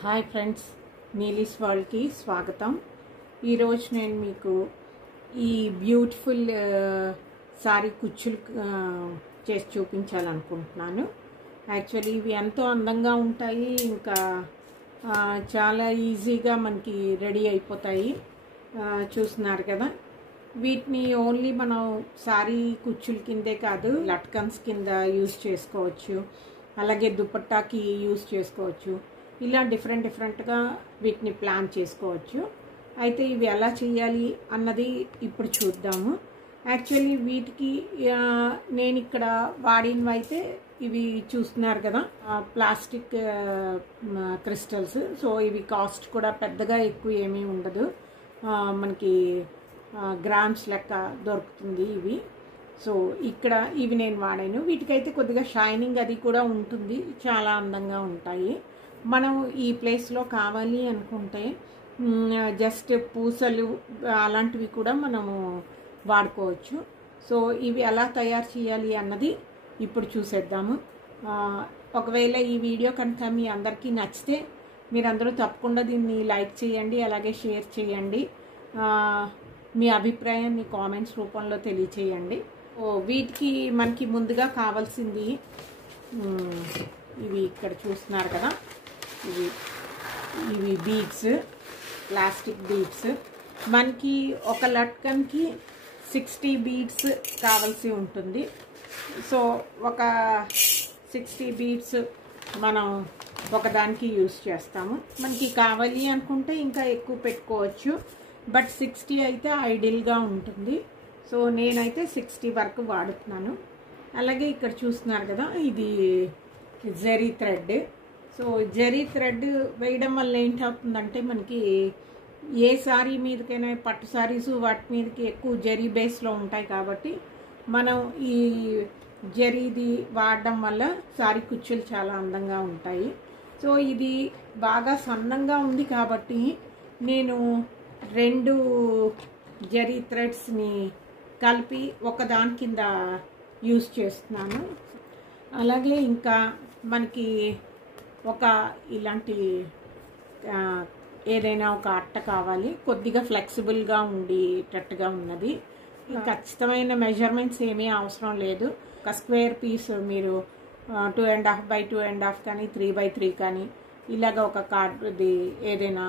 Hi friends, నీలీస్ వరల్డ్కి స్వాగతం. ఈరోజు నేను మీకు ఈ బ్యూటిఫుల్ సారీ కుచ్చులు చేసి చూపించాలనుకుంటున్నాను. యాక్చువల్లీ ఇవి ఎంతో అందంగా ఉంటాయి, ఇంకా చాలా ఈజీగా మనకి రెడీ అయిపోతాయి. చూస్తున్నారు కదా, వీటిని ఓన్లీ మనం సారీ కుచ్చుల కిందే కాదు, లట్కన్స్ కింద యూజ్ చేసుకోవచ్చు, అలాగే దుపట్టాకి యూజ్ చేసుకోవచ్చు. ఇలా డిఫరెంట్గా వీటిని ప్లాన్ చేసుకోవచ్చు. అయితే ఇవి ఎలా చేయాలి అన్నది ఇప్పుడు చూద్దాము. యాక్చువల్లీ వీటికి నేను ఇక్కడ వాడినవి అయితే ఇవి చూస్తున్నారు కదా, ప్లాస్టిక్ క్రిస్టల్స్. సో ఇవి కాస్ట్ కూడా పెద్దగా ఎక్కువ ఏమీ ఉండదు, మనకి గ్రామ్స్ లెక్క దొరుకుతుంది ఇవి. సో ఇక్కడ ఇవి నేను వాడాను. వీటికైతే కొద్దిగా షైనింగ్ అది కూడా ఉంటుంది, చాలా అందంగా ఉంటాయి. మనం ఈ ప్లేస్లో కావాలి అనుకుంటే జస్ట్ పూసలు అలాంటివి కూడా మనము వాడుకోవచ్చు. సో ఇవి ఎలా తయారు చేయాలి అన్నది ఇప్పుడు చూసేద్దాము. ఒకవేళ ఈ వీడియో కనుక మీ అందరికీ నచ్చితే మీరందరూ తప్పకుండా దీన్ని లైక్ చేయండి, అలాగే షేర్ చేయండి. మీ అభిప్రాయాన్ని కామెంట్స్ రూపంలో తెలియచేయండి. వీటికి మనకి ముందుగా కావాల్సింది ఇవి ఇక్కడ చూస్తున్నారు కదా, ఇవి బీడ్స్, ప్లాస్టిక్ బీడ్స్. మనకి ఒక లట్కన్కి 60 బీడ్స్ కావాల్సి ఉంటుంది. సో ఒక 60 బీడ్స్ మనం ఒకదానికి యూజ్ చేస్తాము. మనకి కావాలి అనుకుంటే ఇంకా ఎక్కువ పెట్టుకోవచ్చు, బట్ 60 అయితే ఐడియల్గా ఉంటుంది. సో నేనైతే 60 వరకు వాడుతున్నాను. అలాగే ఇక్కడ చూస్తున్నారు కదా, ఇది zari thread. So zari thread వేయడం వల్ల ఏంటవుతుందంటే, మనకి ఏ సారీ మీదకైనా, పట్టు సారీస్ వాటి మీదకి ఎక్కువ జరీ బేస్లో ఉంటాయి కాబట్టి మనం ఈ జరీది వాడడం వల్ల సారీ కుచ్చులు చాలా అందంగా ఉంటాయి. సో ఇది బాగా సన్నంగా ఉంది కాబట్టి నేను 2 జరీ థ్రెడ్స్ని కలిపి ఒక దాని కింద యూజ్ చేస్తున్నాను. అలాగే ఇంకా మనకి ఒక ఇలాంటి ఏదైనా ఒక అట్ట కావాలి, కొద్దిగా ఫ్లెక్సిబుల్గా ఉండేటట్టుగా ఉన్నది. ఖచ్చితమైన మెజర్మెంట్స్ ఏమీ అవసరం లేదు. ఒక స్క్వేర్ పీస్ మీరు 2.5 by 2.5 కానీ 3 by 3 కానీ ఇలాగ ఒక కార్డ్ది ఏదైనా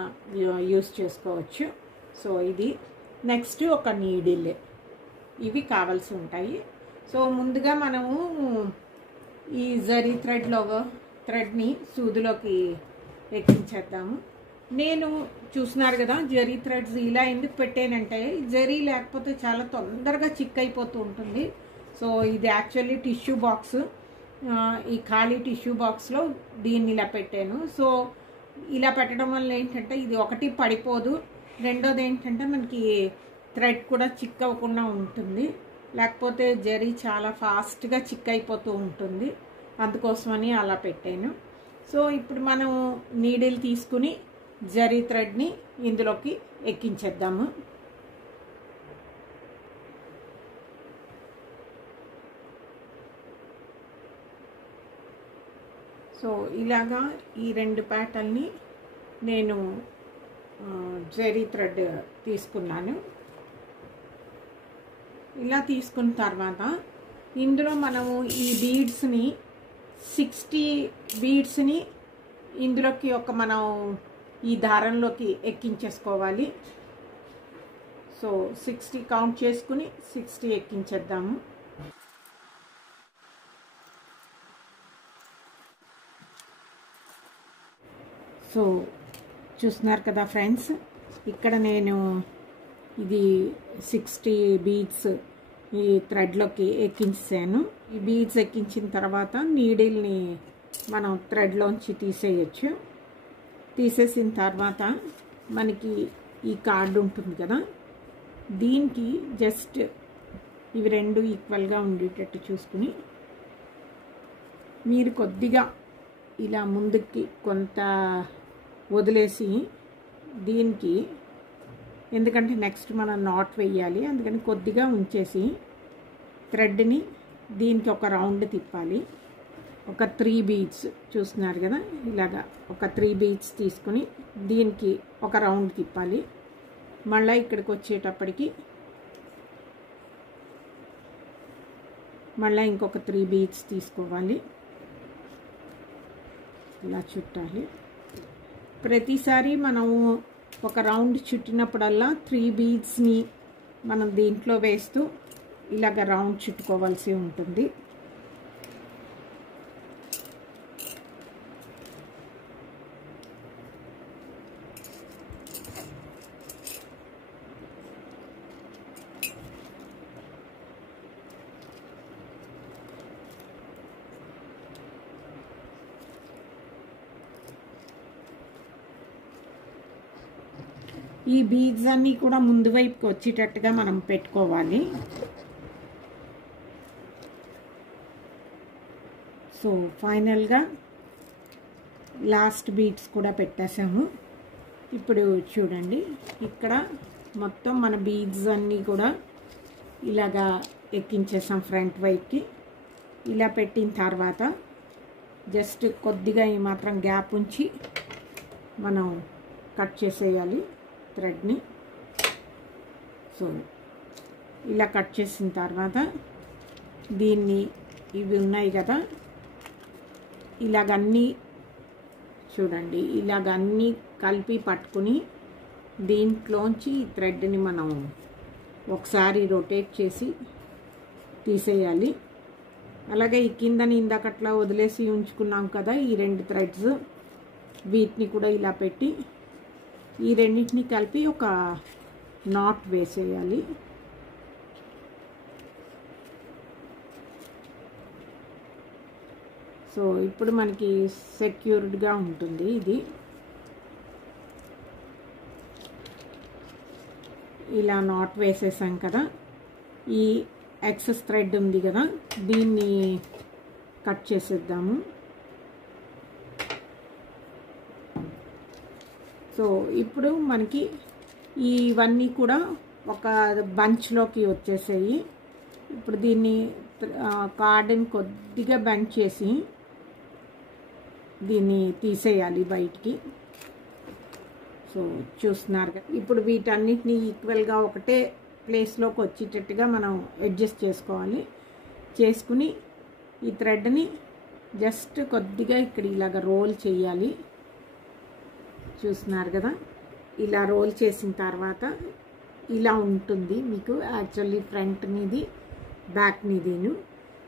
యూజ్ చేసుకోవచ్చు. సో ఇది నెక్స్ట్ ఒక నీడిల్, ఇవి కావాల్సి ఉంటాయి. సో ముందుగా మనము ఈ జరీ థ్రెడ్ని సూదిలోకి ఎక్కించేద్దాము. నేను చూస్తున్నారు కదా, జరీ థ్రెడ్స్ ఇలా ఎందుకు పెట్టానంటే, జరీ లేకపోతే చాలా తొందరగా చిక్ అయిపోతూ ఉంటుంది. సో ఇది యాక్చువల్లీ టిష్యూ బాక్స్, ఈ ఖాళీ టిష్యూ బాక్స్లో దీన్ని ఇలా పెట్టాను. సో ఇలా పెట్టడం వల్ల ఏంటంటే, ఇది ఒకటి పడిపోదు, రెండోది ఏంటంటే మనకి థ్రెడ్ కూడా చిక్ అవ్వకుండా ఉంటుంది. లేకపోతే జరీ చాలా ఫాస్ట్గా చిక్ అయిపోతూ ఉంటుంది, అందుకోసమని అలా పెట్టాను. సో ఇప్పుడు మనం నీడిల్ తీసుకుని జరీ థ్రెడ్ని ఇందులోకి ఎక్కించేద్దాము. సో ఇలాగా ఈ 2 ప్యాటర్న్ని నేను జరీ థ్రెడ్ తీసుకున్నాను. ఇలా తీసుకున్న తర్వాత ఇందులో మనము ఈ బీడ్స్ని 60 బీడ్స్ని ఇందులోకి మనం ఈ దారంలోకి ఎక్కించేసుకోవాలి. సో 60 కౌంట్ చేసుకుని 60 ఎక్కించేద్దాము. సో చూస్తున్నారు కదా ఫ్రెండ్స్, ఇక్కడ నేను ఇది 60 బీడ్స్ ఈ థ్రెడ్లోకి ఎక్కించాను. ఈ బీడ్స్ ఎక్కించిన తర్వాత నీడిల్ని మనం థ్రెడ్లోంచి తీసేయచ్చు. తీసేసిన తర్వాత మనకి ఈ కార్డు ఉంటుంది కదా, దీనికి జస్ట్ ఇవి 2 ఈక్వల్గా ఉండేటట్టు చూసుకుని మీరు కొద్దిగా ఇలా ముందుకి కొంత వదిలేసి, దీనికి ఎందుకంటే నెక్స్ట్ మనం నాట్ వేయాలి, అందుకని కొద్దిగా ఉంచేసి థ్రెడ్ని దీనికి ఒక రౌండ్ తిప్పాలి. ఒక 3 బీడ్స్ చూస్తున్నారు కదా, ఇలాగా ఒక 3 బీడ్స్ తీసుకుని దీనికి ఒక రౌండ్ తిప్పాలి. మళ్ళీ ఇక్కడికి వచ్చేటప్పటికి మళ్ళీ ఇంకొక 3 బీడ్స్ తీసుకోవాలి, ఇలా చుట్టాలి. ప్రతిసారి మనము ఒక రౌండ్ చుట్టినప్పుడల్లా 3 బీడ్స్ని మనం దీంట్లో వేస్తూ ఇలాగ రౌండ్ చుట్టుకోవాల్సి ఉంటుంది. ఈ బీడ్స్ అన్నీ కూడా ముందు వైపుకి వచ్చేటట్టుగా మనం పెట్టుకోవాలి. సో ఫైనల్గా లాస్ట్ బీడ్స్ కూడా పెట్టేసాము. ఇప్పుడు చూడండి, ఇక్కడ మొత్తం మన బీడ్స్ అన్నీ కూడా ఇలాగా ఎక్కించేసాం ఫ్రంట్ వైపుకి. ఇలా పెట్టిన తర్వాత జస్ట్ కొద్దిగా ఈ మాత్రం గ్యాప్ ఉంచి మనం కట్ చేసేయాలి థ్రెడ్ని. సో ఇలా కట్ చేసిన తర్వాత దీన్ని ఇవి ఉన్నాయి కదా, ఇలాగన్నీ చూడండి, ఇలాగన్నీ కలిపి పట్టుకుని దీంట్లోంచి ఈ థ్రెడ్ని మనం ఒకసారి రొటేట్ చేసి తీసేయాలి. అలాగే ఈ కిందని ఇందాకట్లా వదిలేసి ఉంచుకున్నాం కదా ఈ 2 థ్రెడ్స్, వీటిని కూడా ఇలా పెట్టి ఈ రెండింటిని కలిపి ఒక నాట్ వేసేయాలి. సో ఇప్పుడు మనకి సెక్యూర్డ్గా ఉంటుంది ఇది. ఇలా నాట్ వేసేసాం కదా, ఈ ఎక్సెస్ థ్రెడ్ ఉంది కదా, దీన్ని కట్ చేసేద్దాము. సో ఇప్పుడు మనకి ఇవన్నీ కూడా ఒక బంచ్లోకి వచ్చేసాయి. ఇప్పుడు దీన్ని కార్డ్ని కొద్దిగా బెండ్ చేసి దీన్ని తీసేయాలి బయటికి. సో చూస్తున్నారు కదా, ఇప్పుడు వీటన్నిటిని ఈక్వల్గా ఒకటే ప్లేస్లోకి వచ్చేటట్టుగా మనం అడ్జస్ట్ చేసుకోవాలి. చేసుకుని ఈ థ్రెడ్ని జస్ట్ కొద్దిగా ఇక్కడ ఇలాగ రోల్ చేయాలి. చూస్తున్నారు కదా, ఇలా రోల్ చేసిన తర్వాత ఇలా ఉంటుంది మీకు యాక్చువల్లీ ఫ్రంట్నిది బ్యాక్నిదిను.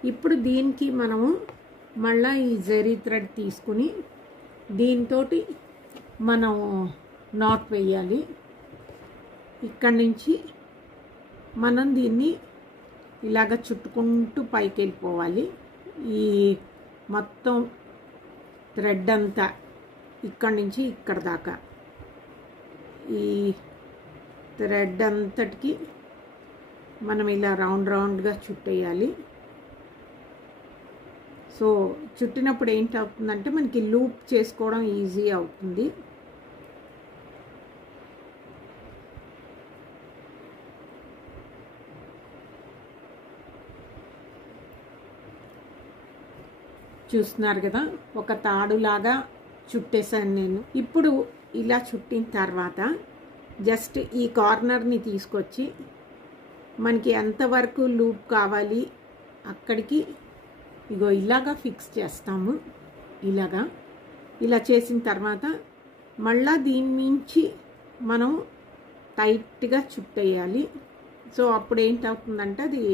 ఇప్పుడు దీనికి మనము మళ్ళీ ఈ జరీ థ్రెడ్ తీసుకుని దీంతో మనం నాట్ వేయాలి. ఇక్కడి నుంచి మనం దీన్ని ఇలాగ చుట్టుకుంటూ పైకి వెళ్ళిపోవాలి. ఈ మొత్తం థ్రెడ్ అంతా ఇక్కడి నుంచి ఇక్కడ దాకా ఈ థ్రెడ్ అంతటికి మనం ఇలా రౌండ్గా చుట్టేయాలి. సో చుట్టినప్పుడు ఏంటవుతుందంటే మనకి లూప్ చేసుకోవడం ఈజీ అవుతుంది. చూస్తున్నారు కదా, ఒక తాడులాగా చుట్టేసాను నేను. ఇప్పుడు ఇలా చుట్టిన తర్వాత జస్ట్ ఈ కార్నర్ని తీసుకొచ్చి మనకి ఎంతవరకు లూప్ కావాలి అక్కడికి ఇగో ఇలాగా ఫిక్స్ చేస్తాము. ఇలా చేసిన తర్వాత మళ్ళా దీని నుంచి మనం టైట్గా చుట్టేయాలి. సో అప్పుడు ఏంటవుతుందంటే అది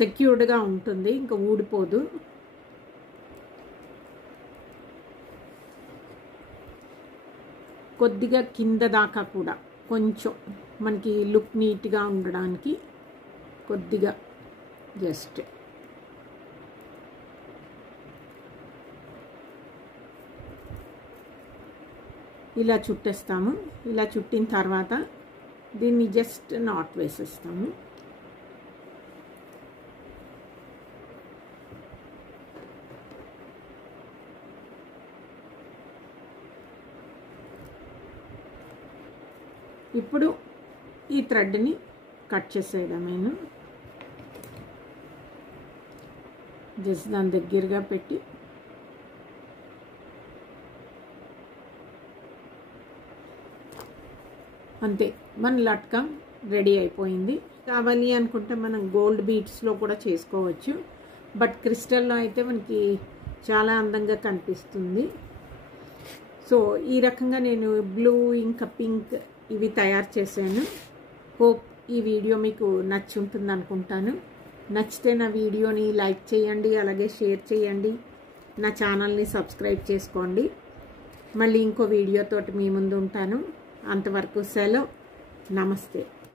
సెక్యూర్డ్గా ఉంటుంది, ఇంకా ఊడిపోదు. కొద్దిగా కింద దాకా కూడా కొంచెం మనకి లుక్ నీట్గా ఉండడానికి కొద్దిగా జస్ట్ ఇలా చుట్టేస్తాము. ఇలా చుట్టిన తర్వాత దీన్ని జస్ట్ నాట్ వేసేస్తాము. ఇప్పుడు ఈ థ్రెడ్ని కట్ చేసేయడమేను. జస్ట్ దాని దగ్గరగా పెట్టి అంతే, మన లట్కం రెడీ అయిపోయింది. కావాలి అనుకుంటే మనం గోల్డ్ బీడ్స్లో కూడా చేసుకోవచ్చు, బట్ క్రిస్టల్లో అయితే మనకి చాలా అందంగా కనిపిస్తుంది. సో ఈ రకంగా నేను బ్లూ ఇంకా పింక్ ఇవి తయారు చేశాను. హోప్ ఈ వీడియో మీకు నచ్చి ఉంటుంది అనుకుంటాను. నచ్చితే నా వీడియోని లైక్ చేయండి, అలాగే షేర్ చేయండి, నా ఛానల్ని సబ్స్క్రైబ్ చేసుకోండి. మళ్ళీ ఇంకో వీడియోతోటి మీ ముందు ఉంటాను. అంతవరకు సెలవు, నమస్తే.